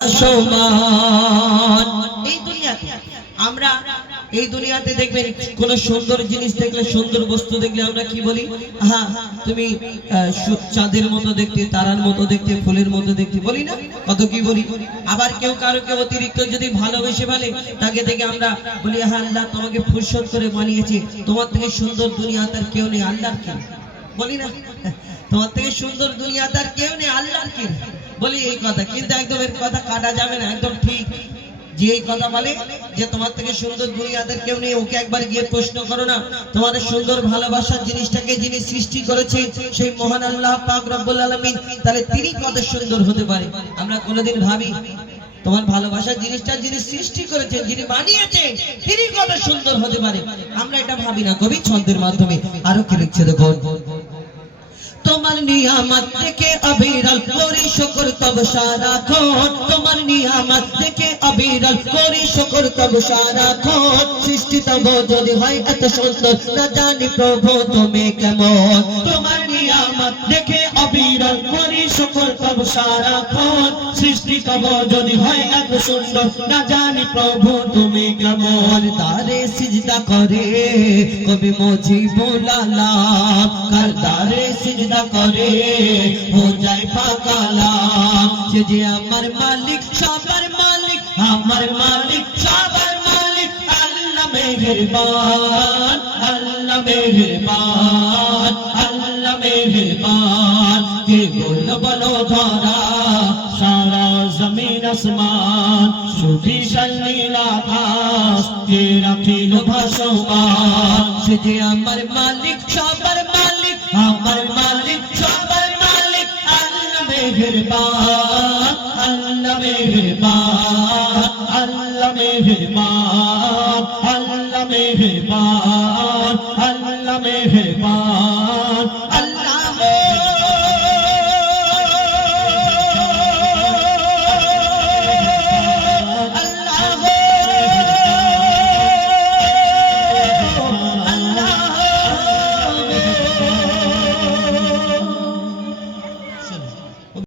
সমান এই দুনিয়াতে আমরা এই দুনিয়াতে দেখবেন কোন সুন্দর জিনিস দেখলে, সুন্দর বস্তু দেখলে আমরা কি বলি? হ্যাঁ, তুমি চাঁদের মতো দেখতে, তারার মতো দেখতে, ফুলের মতো দেখতে, বলি না? কত কি বলি। আবার কেউ কারোকে অতিরিক্ত যদি ভালোবেসে ফেলে, তাকে দেখে আমরা বলি, হ্যাঁ আল্লাহ তোমাকে ফুরসত করে বানিয়েছে, তোমার থেকে সুন্দর দুনিয়াতে আর কেউ নেই, আল্লাহর কি বলি না? তোমার থেকে সুন্দর দুনিয়াতে আর কেউ নেই, আল্লাহর কি বলি এই কথা। কিন্তু একদম এর কথা কাটা যাবে না, একদম ঠিক। যে এই কথা বলে যে তোমার থেকে সুন্দর দুনিয়াদের কেউ নেই, ওকে একবার গিয়ে প্রশ্ন করো না, তোমাদের সুন্দর ভালোবাসার জিনিসটাকে যিনি সৃষ্টি করেছে সেই মহান আল্লাহ পাক রব্বুল আলামিন, তাহলে তিনি কত সুন্দর হতে পারে? আমরা কোনোদিন ভাবি তোমার ভালোবাসার জিনিসটা যিনি সৃষ্টি করেছেন, যিনি বানিয়েছেন, তিনি কত সুন্দর হতে পারে? আমরা এটা ভাবি না। কবি ছন্দের মাধ্যমে আরো কি লিখছে দেখো। তোমার নিয়ামত দেখে অবিরল করি শুকর তব সারাক্ষণ, তোমার নিয়ামত দেখে অবিরল করি শুকর তব সারাক্ষণ। সৃষ্টি তব যদি হয় এত সুন্দর, না জানি প্রভু তুমি কেমন। তোমার নিয়ামত দেখে অবিরল করি শুকর তব সারাক্ষণ। সৃষ্টি তব যদি হয় এত সুন্দর, না জানি প্রভু তুমি কেমন। তারে সিজদা করে কবি মুজিবুল আলাম, কার তারে সিজদা করে हो जाए पाकाला। সে যে আমার মালিক, সবার মালিক, আমার মালিক, সবার মালিক। আল্লাহ মেহেরবান, আল্লাহ মেহেরবান, আল্লাহ মেহেরবান। কে বলল বলো ধরা সারা জমিন আসমান, সুবিশাল নীল আকাশ কে রাখিল ভাসমান। সে যে আমার মালিক, সবার মালিক, আমার মালিক, সবার মালিক। আল্লাহ মেহেরবান, আল্লাহ মেহেরবান, আল্লাহ মেহেরবান, আল্লাহ মেহেরবান, আল্লাহ মেহেরবান।